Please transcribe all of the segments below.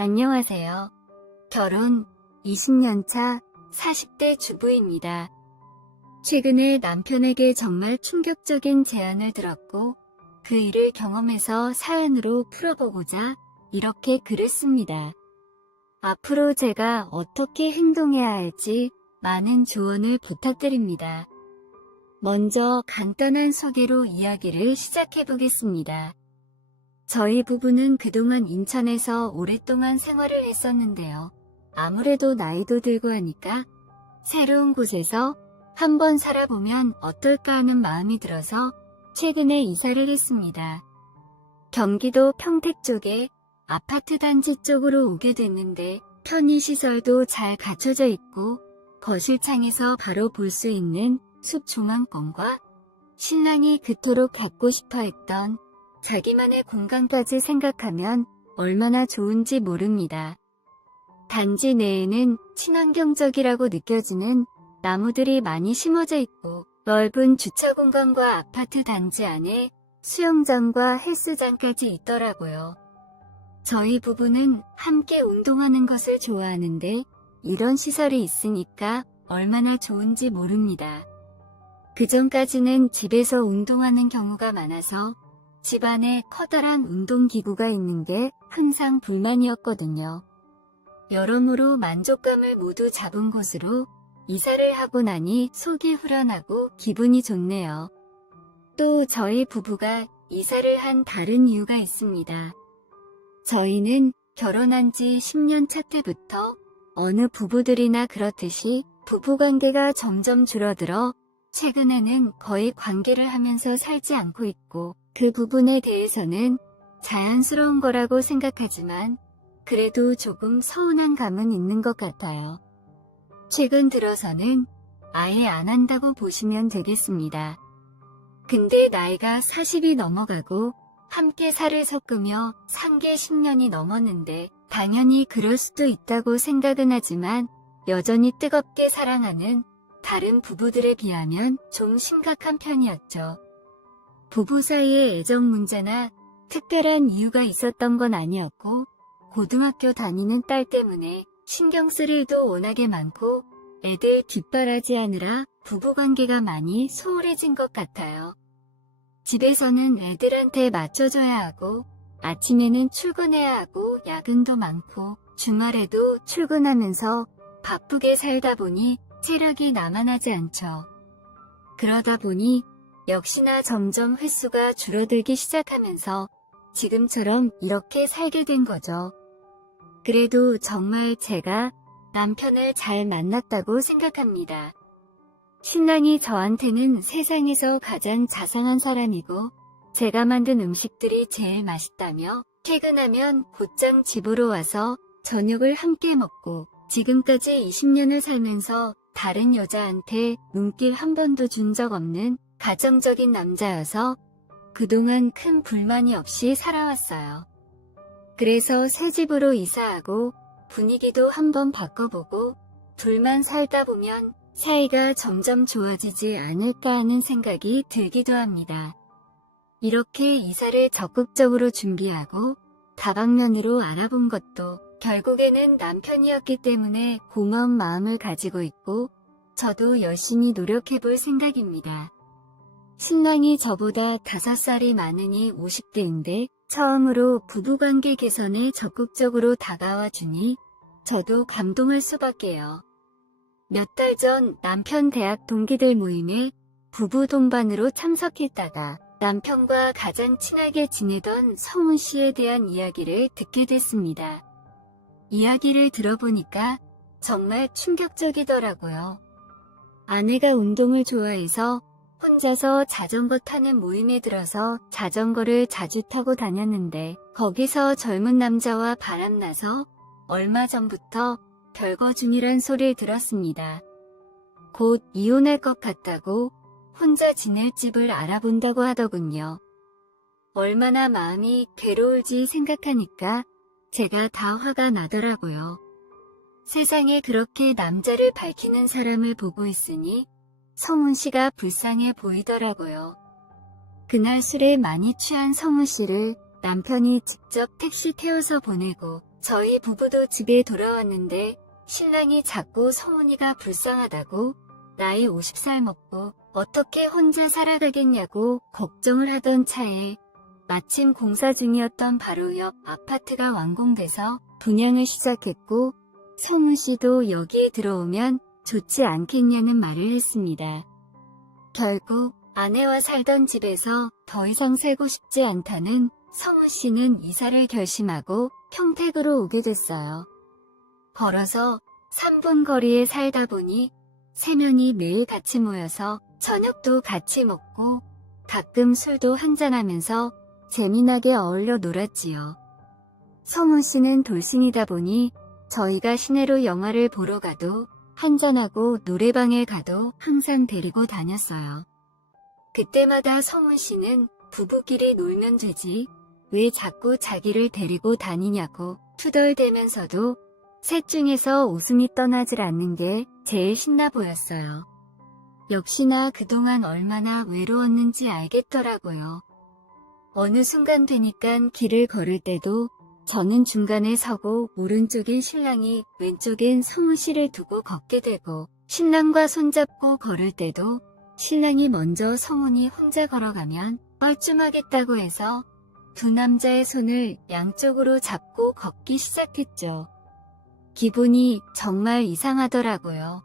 안녕하세요. 결혼 20년 차 40대 주부입니다. 최근에 남편에게 정말 충격적인 제안을 들었고 그 일을 경험해서 사연으로 풀어보고자 이렇게 글을 씁니다. 앞으로 제가 어떻게 행동해야 할지 많은 조언을 부탁드립니다. 먼저 간단한 소개로 이야기를 시작해 보겠습니다. 저희 부부는 그동안 인천에서 오랫동안 생활을 했었는데요. 아무래도 나이도 들고 하니까 새로운 곳에서 한번 살아보면 어떨까 하는 마음이 들어서 최근에 이사를 했습니다. 경기도 평택 쪽에 아파트 단지 쪽으로 오게 됐는데 편의시설도 잘 갖춰져 있고 거실창에서 바로 볼 수 있는 숲 조망권과 신랑이 그토록 갖고 싶어 했던 자기만의 공간까지 생각하면 얼마나 좋은지 모릅니다. 단지 내에는 친환경적이라고 느껴지는 나무들이 많이 심어져 있고 넓은 주차 공간과 아파트 단지 안에 수영장과 헬스장까지 있더라고요. 저희 부부는 함께 운동하는 것을 좋아하는데 이런 시설이 있으니까 얼마나 좋은지 모릅니다. 그 전까지는 집에서 운동하는 경우가 많아서 집안에 커다란 운동기구가 있는 게 항상 불만이었거든요. 여러모로 만족감을 모두 잡은 곳으로 이사를 하고 나니 속이 후련하고 기분이 좋네요. 또 저희 부부가 이사를 한 다른 이유가 있습니다. 저희는 결혼한 지 10년 차 때부터 어느 부부들이나 그렇듯이 부부관계가 점점 줄어들어 최근에는 거의 관계를 하면서 살지 않고 있고 그 부분에 대해서는 자연스러운 거라고 생각하지만 그래도 조금 서운한 감은 있는 것 같아요. 최근 들어서는 아예 안 한다고 보시면 되겠습니다. 근데 나이가 40이 넘어가고 함께 살을 섞으며 산게 10년이 넘었는데 당연히 그럴 수도 있다고 생각은 하지만 여전히 뜨겁게 사랑하는 다른 부부들에 비하면 좀 심각한 편이었죠. 부부 사이의 애정 문제나 특별한 이유가 있었던 건 아니었고 고등학교 다니는 딸 때문에 신경 쓸 일도 워낙에 많고 애들 뒷바라지 하느라 부부관계가 많이 소홀해진 것 같아요. 집에서는 애들한테 맞춰줘야 하고 아침에는 출근해야 하고 야근도 많고 주말에도 출근하면서 바쁘게 살다 보니 체력이 남아나지 않죠. 그러다 보니 역시나 점점 횟수가 줄어들기 시작하면서 지금처럼 이렇게 살게 된 거죠. 그래도 정말 제가 남편을 잘 만났다고 생각합니다. 신랑이 저한테는 세상에서 가장 자상한 사람이고 제가 만든 음식들이 제일 맛있다며 퇴근하면 곧장 집으로 와서 저녁을 함께 먹고 지금까지 20년을 살면서 다른 여자한테 눈길 한 번도 준 적 없는 가정적인 남자여서 그동안 큰 불만이 없이 살아왔어요. 그래서 새 집으로 이사하고 분위기도 한번 바꿔보고 둘만 살다 보면 사이가 점점 좋아지지 않을까 하는 생각이 들기도 합니다. 이렇게 이사를 적극적으로 준비하고 다방면으로 알아본 것도 결국에는 남편이었기 때문에 고마운 마음을 가지고 있고 저도 열심히 노력해 볼 생각입니다. 신랑이 저보다 5살이 많으니 50대인데 처음으로 부부관계 개선에 적극적으로 다가와 주니 저도 감동할 수밖에요. 몇 달 전 남편 대학 동기들 모임에 부부 동반으로 참석했다가 남편과 가장 친하게 지내던 성훈 씨에 대한 이야기를 듣게 됐습니다. 이야기를 들어보니까 정말 충격적이더라고요. 아내가 운동을 좋아해서 혼자서 자전거 타는 모임에 들어서 자전거를 자주 타고 다녔는데 거기서 젊은 남자와 바람나서 얼마 전부터 별거 중이란 소리를 들었습니다. 곧 이혼할 것 같다고 혼자 지낼 집을 알아본다고 하더군요. 얼마나 마음이 괴로울지 생각하니까 제가 다 화가 나더라고요. 세상에 그렇게 남자를 밝히는 사람을 보고 있으니 성훈 씨가 불쌍해 보이더라고요. 그날 술에 많이 취한 성훈 씨를 남편이 직접 택시 태워서 보내고 저희 부부도 집에 돌아왔는데 신랑이 자꾸 성훈이가 불쌍하다고 나이 50살 먹고 어떻게 혼자 살아가겠냐고 걱정을 하던 차에 마침 공사 중이었던 바로 옆 아파트가 완공돼서 분양을 시작했고 성훈 씨도 여기에 들어오면 좋지 않겠냐는 말을 했습니다. 결국 아내와 살던 집에서 더 이상 살고 싶지 않다는 성훈 씨는 이사를 결심하고 평택으로 오게 됐어요. 걸어서 3분 거리에 살다 보니 세 명이 매일 같이 모여서 저녁도 같이 먹고 가끔 술도 한잔하면서 재미나게 어울려 놀았지요. 성훈 씨는 돌싱이다 보니 저희가 시내로 영화를 보러 가도 한잔하고 노래방에 가도 항상 데리고 다녔어요. 그때마다 성훈 씨는 부부끼리 놀면 되지 왜 자꾸 자기를 데리고 다니냐고 투덜대면서도 셋 중에서 웃음이 떠나질 않는 게 제일 신나 보였어요. 역시나 그동안 얼마나 외로웠는지 알겠더라고요. 어느 순간 되니깐 길을 걸을 때도 저는 중간에 서고 오른쪽엔 신랑이 왼쪽엔 성우 씨를 두고 걷게 되고 신랑과 손잡고 걸을 때도 신랑이 먼저 성훈이 혼자 걸어가면 뻘쭘하겠다고 해서 두 남자의 손을 양쪽으로 잡고 걷기 시작했죠. 기분이 정말 이상하더라고요.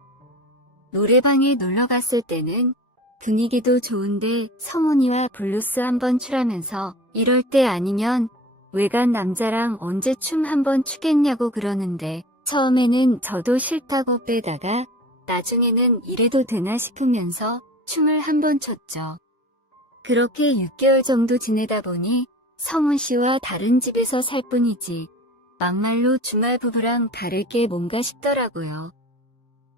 노래방에 놀러 갔을 때는 분위기도 좋은데 성훈이와 블루스 한번 추라면서 이럴 때 아니면 외간 남자랑 언제 춤 한번 추겠냐고 그러는데 처음에는 저도 싫다고 빼다가 나중에는 이래도 되나 싶으면서 춤을 한번 췄죠. 그렇게 6개월 정도 지내다 보니 성훈 씨와 다른 집에서 살 뿐이지 막말로 주말 부부랑 다를 게 뭔가 싶더라고요.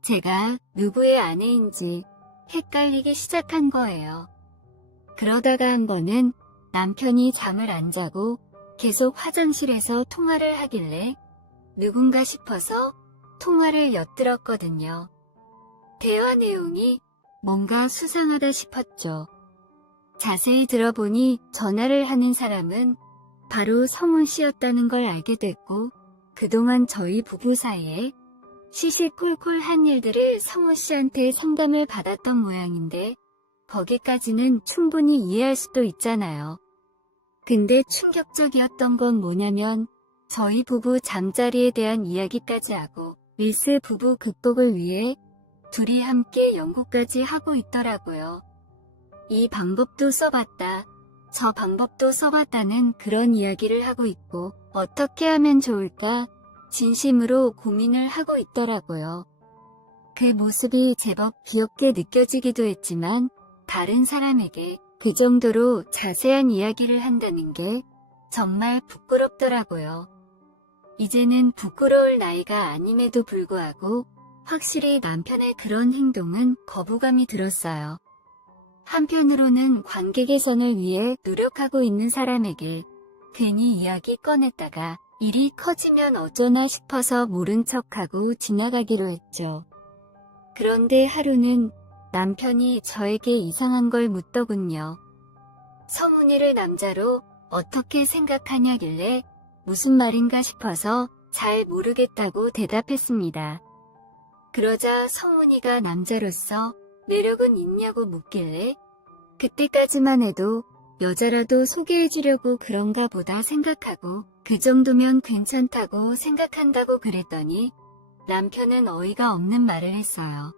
제가 누구의 아내인지 헷갈리기 시작한 거예요. 그러다가 한 번은 남편이 잠을 안 자고 계속 화장실에서 통화를 하길래 누군가 싶어서 통화를 엿들었거든요. 대화 내용이 뭔가 수상하다 싶었죠. 자세히 들어보니 전화를 하는 사람은 바로 성훈 씨였다는 걸 알게 됐고 그동안 저희 부부 사이에 시시콜콜한 일들을 성훈 씨한테 상담을 받았던 모양인데 거기까지는 충분히 이해할 수도 있잖아요. 근데 충격적이었던 건 뭐냐면 저희 부부 잠자리에 대한 이야기까지 하고 밀스 부부 극복을 위해 둘이 함께 연구까지 하고 있더라고요. 이 방법도 써봤다. 저 방법도 써봤다는 그런 이야기를 하고 있고 어떻게 하면 좋을까 진심으로 고민을 하고 있더라고요. 그 모습이 제법 귀엽게 느껴지기도 했지만 다른 사람에게 그 정도로 자세한 이야기를 한다는 게 정말 부끄럽더라고요. 이제는 부끄러울 나이가 아님에도 불구하고 확실히 남편의 그런 행동은 거부감이 들었어요. 한편으로는 관계 개선을 위해 노력하고 있는 사람에게 괜히 이야기 꺼냈다가 일이 커지면 어쩌나 싶어서 모른 척하고 지나가기로 했죠. 그런데 하루는 남편이 저에게 이상한 걸 묻더군요. 성훈이를 남자로 어떻게 생각하냐길래 무슨 말인가 싶어서 잘 모르겠다고 대답했습니다. 그러자 성훈이가 남자로서 매력은 있냐고 묻길래 그때까지만 해도 여자라도 소개해주려고 그런가 보다 생각하고 그 정도면 괜찮다고 생각한다고 그랬더니 남편은 어이가 없는 말을 했어요.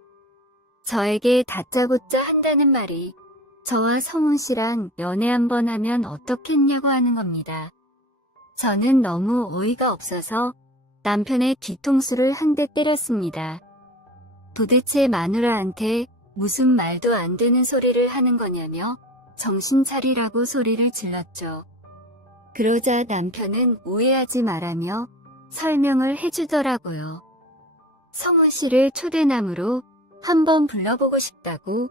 저에게 다짜고짜 한다는 말이 저와 성훈 씨랑 연애 한번 하면 어떻겠냐고 하는 겁니다. 저는 너무 어이가 없어서 남편의 뒤통수를 한 대 때렸습니다. 도대체 마누라한테 무슨 말도 안 되는 소리를 하는 거냐며 정신 차리라고 소리를 질렀죠. 그러자 남편은 오해하지 말라며 설명을 해주더라고요. 성훈 씨를 초대남으로 한번 불러보고 싶다고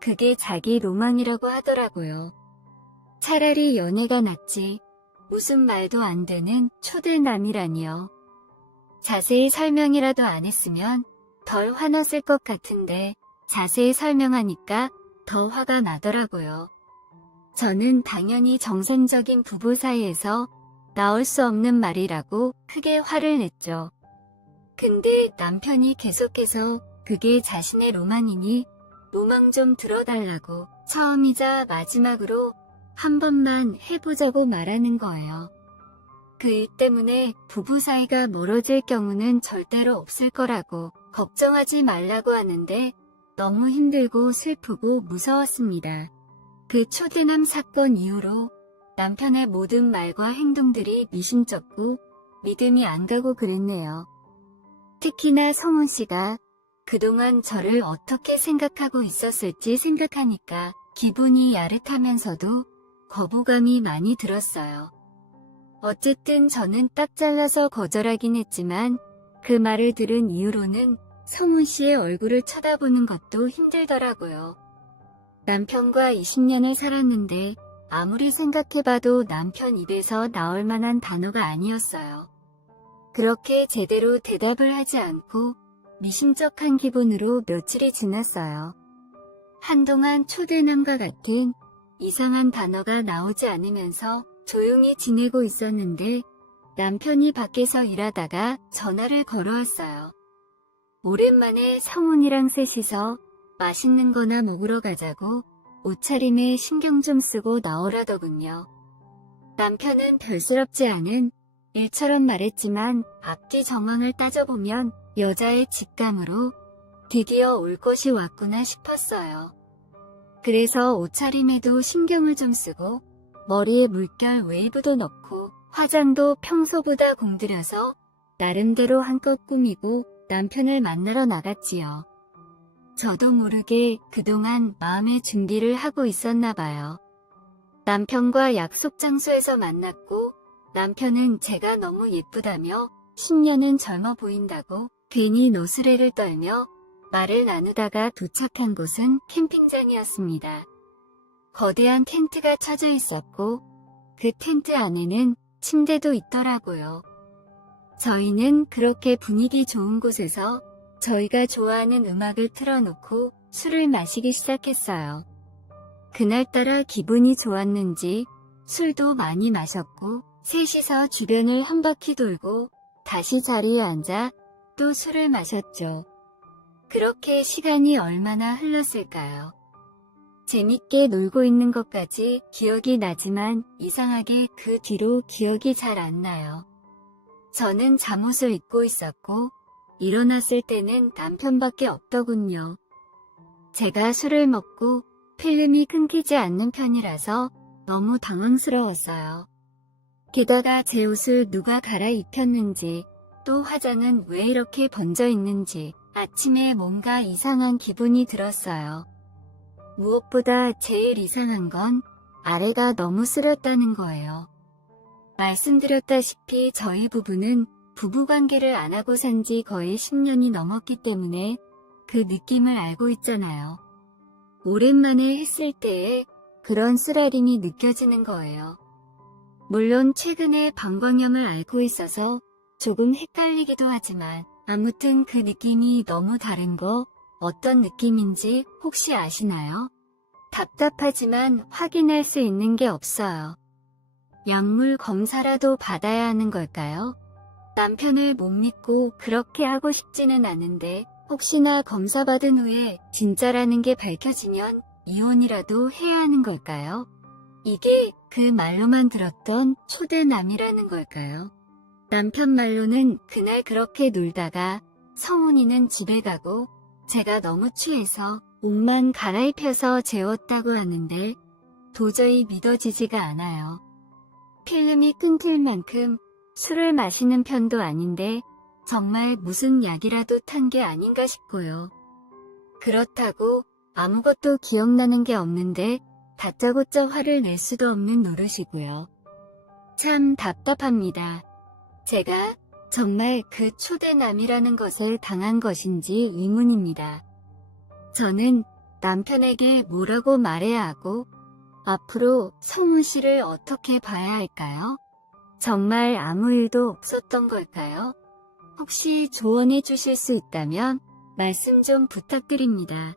그게 자기 로망이라고 하더라고요. 차라리 연애가 낫지 무슨 말도 안 되는 초대남이라니요. 자세히 설명이라도 안 했으면 덜 화났을 것 같은데 자세히 설명하니까 더 화가 나더라고요. 저는 당연히 정상적인 부부 사이에서 나올 수 없는 말이라고 크게 화를 냈죠. 근데 남편이 계속해서 그게 자신의 로망이니 로망 좀 들어달라고 처음이자 마지막으로 한 번만 해보자고 말하는 거예요. 그 일 때문에 부부 사이가 멀어질 경우는 절대로 없을 거라고 걱정하지 말라고 하는데 너무 힘들고 슬프고 무서웠습니다. 그 초대남 사건 이후로 남편의 모든 말과 행동들이 미심쩍고 믿음이 안 가고 그랬네요. 특히나 성훈 씨가 그동안 저를 어떻게 생각하고 있었을지 생각하니까 기분이 야릇하면서도 거부감이 많이 들었어요. 어쨌든 저는 딱 잘라서 거절하긴 했지만 그 말을 들은 이후로는 성훈 씨의 얼굴을 쳐다보는 것도 힘들더라고요. 남편과 20년을 살았는데 아무리 생각해봐도 남편 입에서 나올 만한 단어가 아니었어요. 그렇게 제대로 대답을 하지 않고 미심쩍한 기분으로 며칠이 지났어요. 한동안 초대남과 같은 이상한 단어가 나오지 않으면서 조용히 지내고 있었는데 남편이 밖에서 일하다가 전화를 걸어왔어요. 오랜만에 성훈이랑 셋이서 맛있는 거나 먹으러 가자고 옷차림에 신경 좀 쓰고 나오라더군요. 남편은 별스럽지 않은 일처럼 말했지만 앞뒤 정황을 따져보면 여자의 직감으로 드디어 올 것이 왔구나 싶었어요. 그래서 옷차림에도 신경을 좀 쓰고 머리에 물결 웨이브도 넣고 화장도 평소보다 공들여서 나름대로 한껏 꾸미고 남편을 만나러 나갔지요. 저도 모르게 그동안 마음의 준비를 하고 있었나 봐요. 남편과 약속 장소에서 만났고 남편은 제가 너무 예쁘다며 10년은 젊어 보인다고 괜히 노스레를 떨며 말을 나누다가 도착한 곳은 캠핑장이었습니다. 거대한 텐트가 쳐져 있었고 그 텐트 안에는 침대도 있더라고요. 저희는 그렇게 분위기 좋은 곳에서 저희가 좋아하는 음악을 틀어놓고 술을 마시기 시작했어요. 그날따라 기분이 좋았는지 술도 많이 마셨고 셋이서 주변을 한 바퀴 돌고 다시 자리에 앉아 또 술을 마셨죠. 그렇게 시간이 얼마나 흘렀을까요? 재밌게 놀고 있는 것까지 기억이 나지만 이상하게 그 뒤로 기억이 잘 안 나요. 저는 잠옷을 입고 있었고 일어났을 때는 남편밖에 없더군요. 제가 술을 먹고 필름이 끊기지 않는 편이라서 너무 당황스러웠어요. 게다가 제 옷을 누가 갈아입혔는지 또 화장은 왜 이렇게 번져 있는지 아침에 뭔가 이상한 기분이 들었어요. 무엇보다 제일 이상한 건 아래가 너무 쓰렸다는 거예요. 말씀드렸다시피 저희 부부는 부부관계를 안 하고 산 지 거의 10년이 넘었기 때문에 그 느낌을 알고 있잖아요. 오랜만에 했을 때에 그런 쓰라림이 느껴지는 거예요. 물론 최근에 방광염을 앓고 있어서 조금 헷갈리기도 하지만 아무튼 그 느낌이 너무 다른 거 어떤 느낌인지 혹시 아시나요? 답답하지만 확인할 수 있는 게 없어요. 약물 검사라도 받아야 하는 걸까요? 남편을 못 믿고 그렇게 하고 싶지는 않은데 혹시나 검사받은 후에 진짜라는 게 밝혀지면 이혼이라도 해야 하는 걸까요? 이게 그 말로만 들었던 초대남이라는 걸까요? 남편 말로는 그날 그렇게 놀다가 성훈이는 집에 가고 제가 너무 취해서 옷만 갈아입혀서 재웠다고 하는데 도저히 믿어지지가 않아요. 필름이 끊길 만큼 술을 마시는 편도 아닌데 정말 무슨 약이라도 탄 게 아닌가 싶고요. 그렇다고 아무것도 기억나는 게 없는데 다짜고짜 화를 낼 수도 없는 노릇이고요. 참 답답합니다. 제가 정말 그 초대남이라는 것을 당한 것인지 의문입니다. 저는 남편에게 뭐라고 말해야 하고 앞으로 성훈 씨를 어떻게 봐야 할까요? 정말 아무 일도 없었던 걸까요? 혹시 조언해 주실 수 있다면 말씀 좀 부탁드립니다.